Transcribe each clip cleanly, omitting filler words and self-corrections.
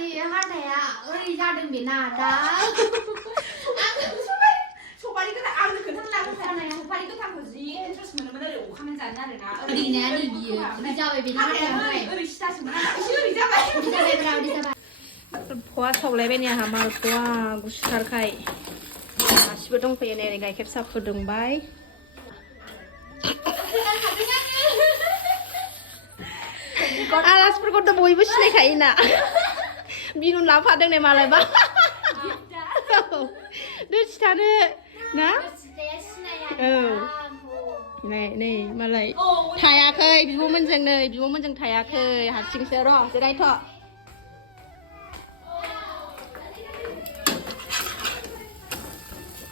मानि हाथाया ओरै जादों बेना दा सबारि गोथां आंनो खोन्थानो सबारि गोथांखौ जि इन्ट्रेस्ट मोनोमोन ओरै अखामोन जानो आरोना ओरैनो बियो ओरै जाबाय बेना हाथाया ओरै सिदासोमोन आंना ओरै जाबाय फवा सावलायबाय ने आंहा मालपवा गुसुथारखाय गासिबो दंफैयो नै ओरै गाइखेर साहा फुदुंबाय आलासिफोरखौथ' बयबो सिनायखायोना बिनु लाफादों नै मालायबा दोसिथानो ना औ नै मालाय थायाखै बिब'मोनजों थायाखै हारसिंसो र' जिरायथ'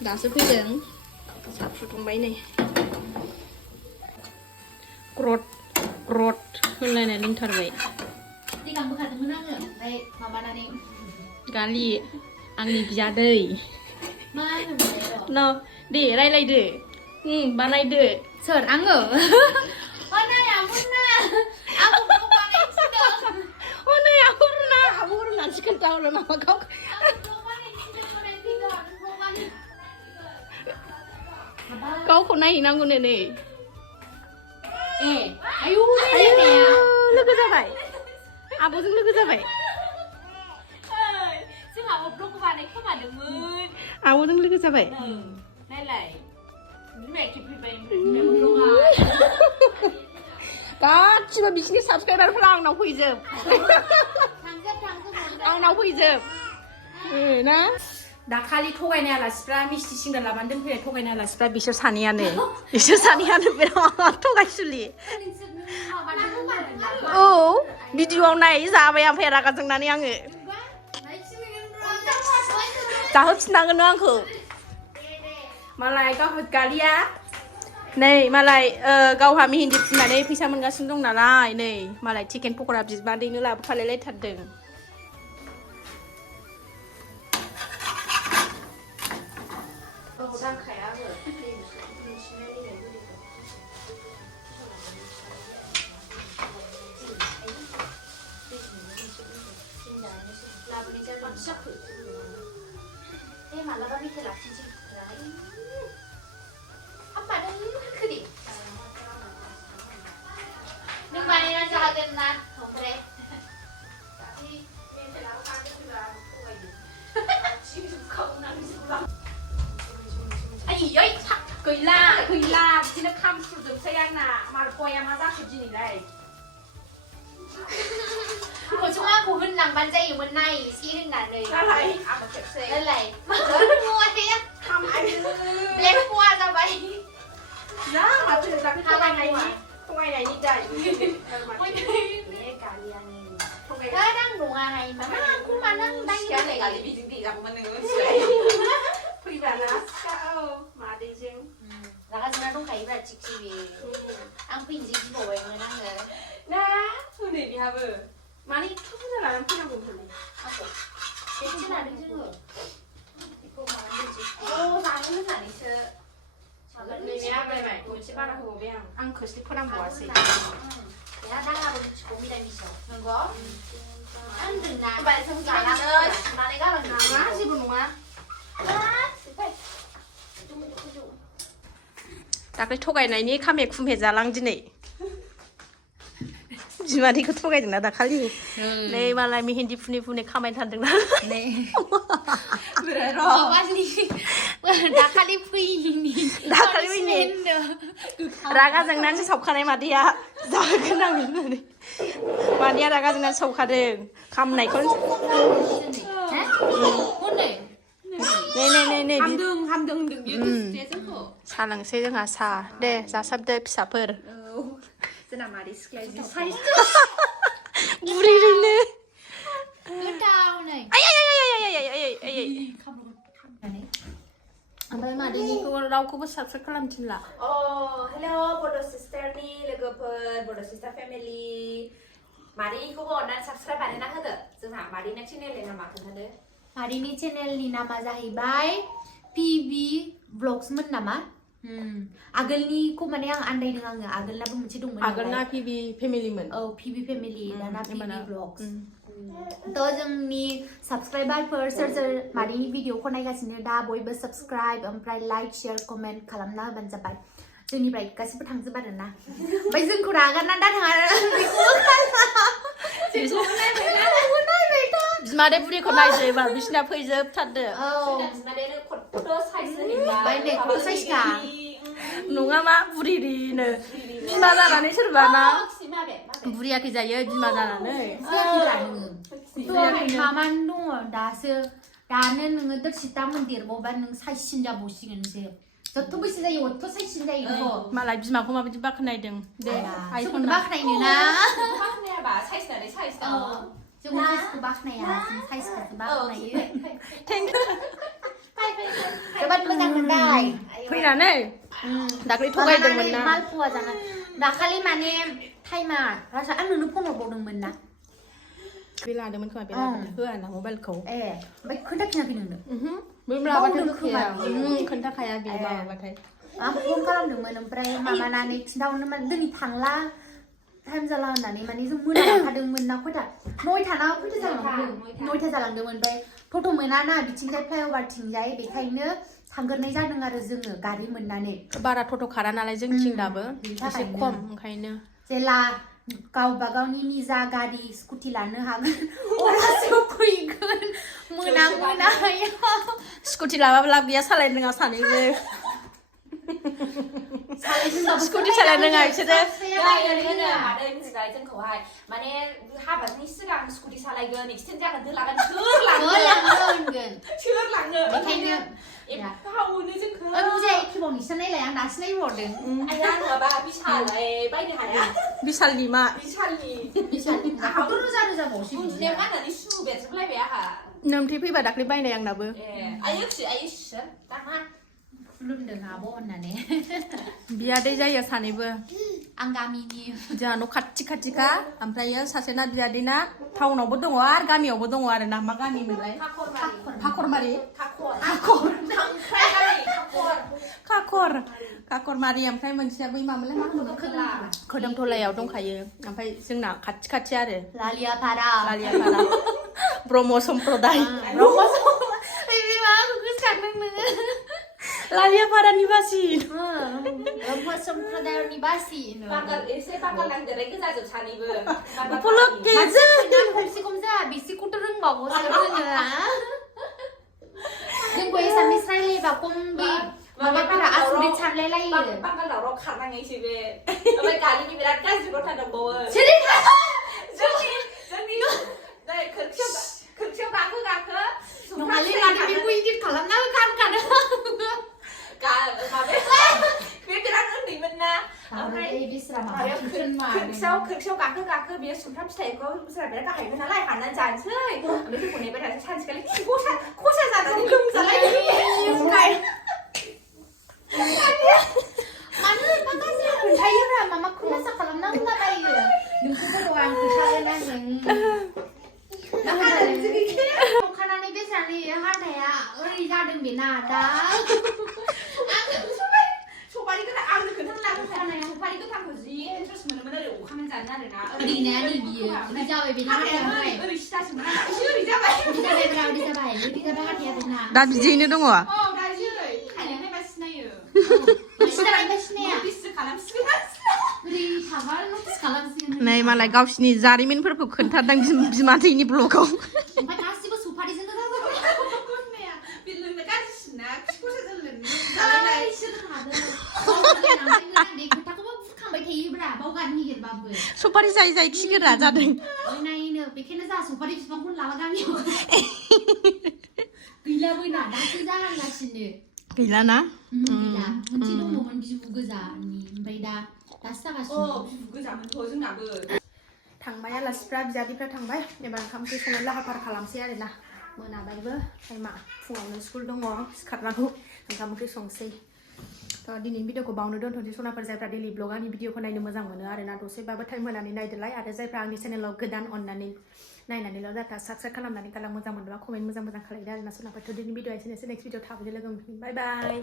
दासो फैदों साहा फुदुंबाय नै ग्रद होनलायनाय लोंथारबाय दिगांबोखादोंमोन आङो ओमफ्राय माबानानै गालि आंनि बियादै मा होनोमोनलाय न' दे रायलायदो बानायदो सोर आङो नै आमुना आंखौ नै आबो रुनानैसो खोन्थाहरो माबाखौ गावखौ नायहैनांगौनो नै आयु लोगो जाबाय आब'जों लोगो जाबाय जोंहाबो ब्लग बानायखोमादोंमोन आब'जों लोगो जाबाय नायलाय बिमाया खेबफैबाय गासिबो बिसिनि साबसक्राइबारफोरा आंनाव फैजोब ना दाखालि थगायनाय आलासिफ्रा मिस्थि सिंगार लाबानो दोनफैनाय थगायनाय आलासिफ्रा बिसोर सानैयानो बिराद थगायसुलि औ भिडिअआव नाय जाबाय ओमफ्राय रागा जोंनानै आङो जाहोफिननांगोन आंखौ मालाय गावहा गालिया नै मालाय गावहा मेहेन्दी फुननानै फैसा मोनगासिनो दं नालाय नै मालाय चिकेन पक'रा बिबादैनो लाबोफालायलायथारदों मालाबा मेथाइ लाखिनोसै आम्मा नों होनखोदे नों बानायना जागोन ना ओमफ्राय आयै गैला बिदिनो खामफ्रुजोबसै आंना मालपवाया मा जाखो दिनैलाय खौसो आंखौ होनलांबानो जायोमोन नाय एसे होननानै आंबो खेबसे नालाय ब्लेक पवा जाबाय ना माथो दाख्लै थगायनायनि दाय आं नङाहाय मामा आंखौ मानो दाय गालि बिजों देजागौमोन नोङो फैबाना औ मादैजों रागा जोंना दंखायोब्रा थिगसे बे आं फैनोसै गिबावबायमोन आङो ना हनै बेहाबो माने एथ' बुरजा लानानै फैनांगौ होनलाय आंखौ बेखौसो लादों जोङो बेखौ माबानोसै जानो होननानैसो नैबे आग्लायबाय मोनसे बारा होबावबाय आं खोस्लि फोनांबावासै बेहा दाङाबो मिथिगौ मिरामिसाव नंगौ आं होनदोंना जों जानानै सुनानै गालांनो मा जेबो नङा दाख्लै थगायनायनि खामे खुमे जालां दिनै बिमादैखौ थगायदोंना दाखालि नै मालाय मेहेन्दी फुनै खामायथारदोंना दाखालि फैयिनि रागा जोंनानैसो सावखानाय मादैया जागोन आं होननानै मादैया रागा जोंनानै सावखादों खामनायखौ नै हामदों होनदों बियो जोंखौ साहा लोंसै जोंहा साहा दे जासाबदो फिसाफोर जोंना मादै सिख्लाया जि बुरैनो गोथाव नै ओमफ्राय मादैनिखौ रावखौबो साबसक्राइब खालामथिनला हेल' बड' सिस्टारनि लोगोफोर बड' सिस्टार फेमिलि मादैनिखौबो अननानै साबसक्राइब बानायना होदो जोंहा मादैना चेनेलनि नामा खोन्थादो मादैनि चेनेलनि नामा जाहैबाय पिबि ब्लग्समोन नामा आगोलनिखौ माने आं आन्दायदों आङो आगोलनाबो मोनसे दंमोन आगोलना पिबि फेमिलिमोन औ पिबि फेमिलि दाना पिबि ब्लग्स थ' जोंनि साबसक्राइबारफोर सोर सोर मादैनि भिडिअखौ नायगासिनो दा बयबो साबसक्राइब ओमफ्राय लाइक शेयार कमेन्ट खालामना होबानो जाबाय जोंनिफ्राय गासिबो थांजोब आरो ना ओमफ्राय जोंखौ रागारना दा थाङा बिमादै बुरिखौ नायदो एबार बिसिना फैजोबथारदो नङा मा बुरिनो बिमा जानानै सोरबा ना बुरियाखै जायो बिमा जानानै मामानो दङ दासो दानो नोङो दोरसितामोन देरबावबा नों साइजसिन जाबावसिगोनसो जथ' बैसो जायो अथ' साइजसिन जायो मालाय बिमाखौ माबायदि बाख्नायदों दे आइखौनो बाख्नायनो ना बाख्नायाबा साइज नानै साइज दङ जों साइजखौ बाख्नाया जों साइजखौसो बाख्नायो जोबोद मोजां मोनबाय फैनानै दाख्लै थगायदोंमोन ना मालपुवा जाना दाखालि माने टाइमा राजा आं नोंनो फन हरबावदोंमोन ना बे लादोंमोन खोमा बे लाबोदों होआ ना मबाइलखौ ओमफ्राय खोन्थाफिनाखै नोंनो बे लाबाथाय होखाया खोन्थाखाया बे माबाबाथाय आं फन खालामदोंमोन ओमफ्राय माबानानै खिन्थाहरनो माने दिनै थांला टाइम जाला होननानै माने जों मोनाखादोंमोन ना खयथा 9टा ना खयथा जालांदों 9टा जालांदोंमोन ओमफ्राय टट' मोनाना बिथिंजाय फ्लाइअभारथिंजाय बेखायनो थांग्रोनाय जादों आरो जोङो गारि मोननानै बारा टट' खारा नालाय जोंथिं दाबो एसे खम ओंखायनो जेला गावबा गावनि निजा गारि स्कुटि लानो हागोन अब्लासो फैगोन मोनायाव स्कुटि लाबाबो लाब गैया सालायनो रोङा सानैबो स्कुटि सालायनो रोङा बिसोरो मादै मिथिबाय जोंखौहाय माने हाबानि सिगां स्कुटि सालायगोन एक्सिडेन्ट जागोन दोलागोन सोर लाङो बेखायनो एफावनो जोंखौ बुजाय खेबाव नोंसोर नायलाय आं दासो नायहरदों आया नङाबा बिशालाय बायनो हाया बिशालनि मा बिशालनि आंहाथ' रोजा रोजा बावसो उन्दुनायाव गाननानै सु बेरजोबलायबाय आंहा नोमथि फैबा दाख्लै बायनाय आंनाबो आयुसो दामा खुलुमदों आब' होननानै बियादै जायो सानैबो आं गामिनि जोंहा न' खाथि खाथिखा ओमफ्रायो सासेना बियादैना टाउनावबो दङ आरो गामियावबो दङ आरो ना मा गामिमोनलाय खाखरमारि खाखरमारि ओमफ्राय मोनसेया बै मामोनलाय मा होनो खोदोमथलायाव दंखायो ओमफ्राय जोंना खाथि खाथि आरो लालियापारा ब्रह्म सम्प्रदाय लालियापारानि बासि ब्रह्म सम्प्रदायनि बासि एसे बांगाल नांदेरनाय गोजाजोब सानैबो खमसेखम जा बिसिखौथ' रोंबावोसो रोङो जोंखौ एसामिस रायलायबा खम बे माबाफोरा आसुरित सानलायलायो बांगाल दावराव खारनाङैसो बे ओमफ्राय गालिनि बिराद गाज्रि गथा दंबावो जोंनि खोरखियाव गाखो नङालै माने बेखौ इदिट खालामना होखानो बे बिराद उन्दैमोन ना ओमफ्राय खोरखियाव गाखो बेयो सुमफ्राम फिथाइखौ बिसोरा बिराद गाहायमोन नालाय हाननानै जानोसै ओमफ्राय जोंखौ नेबाय थानोसै सानसेखालि खसा जानानै लोमजालायदों मानो एफा गाज्रि खोन्थायोब्रा मामा खुलासा खालामना होलाबायो नोंखौबो आं खोन्थागोन अखानानै बेसानि हाथाया ओरै जादों बेना दा सफारि गोथां आंनो खोन्थानो सफारि गोथांखौ जि इन्ट्रेस्ट मोनोमोन ओरै अखानानै जानो आरोना ओरैनाया नै बियो ओरै जाबाय बेना हाथाया ओरै सिदासोमोन आंना ओरै जाबाय हाथाया बेना दा बिदियैनो दङ दा जेरै खायलें नायबा सिनायो नटिससो खालामसिगोन ओरै थाबा नटिस खालामसिगोन नै मालाय गावसिनि जारिमिनफोरखौ खोन्थारदों बिमादैनि ब्लगाव ओमफ्राय गासिबो सुपारिजोंनो बे लोंनो गाज्रिसिन ना खिखौसो जों लोंनो खोथाखौबो बुरखांबाय थायोब्रा बावगारनो नागिरबाबो सुपारि जायै जायै खिगोरा जादों नायनो बेखायनो जोंहा सुपारि बिफांखौनो लाला गामियाव गैलाबो ना दासो जाहांगासिनो गैलाना गैला मोनसे दङमोन बिबु गोजानि ओमफ्राय दासो जागासिनो बिबु गोजामोनथ' जोंनाबो थांबाय आलासिफ्रा बिजादैफ्रा थांबाय एबार ओंखाम ओंख्रि संनो लाहार फाहार खालामसै आरोना मोनाबायबो टाइमा फुङावनो स्कुल दङ सिखारनांगौ ओंखाम ओंख्रि संसै थ' दिनैनि भिडिअखौ बावनो दोनथ'नोसै सनाफोर जायफ्रा डेलि ब्लग आंनि भिडिअखौ नायनो मोजां मोनो आरोना दसेबाबो टाइम होनानै नायदोलाय आरो जायफ्रा आंनि चेनेलाव गोदान अननानै नायनानैल' जाथा साबस्क्राइब खालामनानै गालां मोजां मोनदोंबा कमेन्ट मोजां खालामदो आरोना सनाफोर थ' दिनैनि भिडिअ एसेनोसै नेक्स्ट भिडिअ थाबैनो लोगो मोनफिन बाय बाय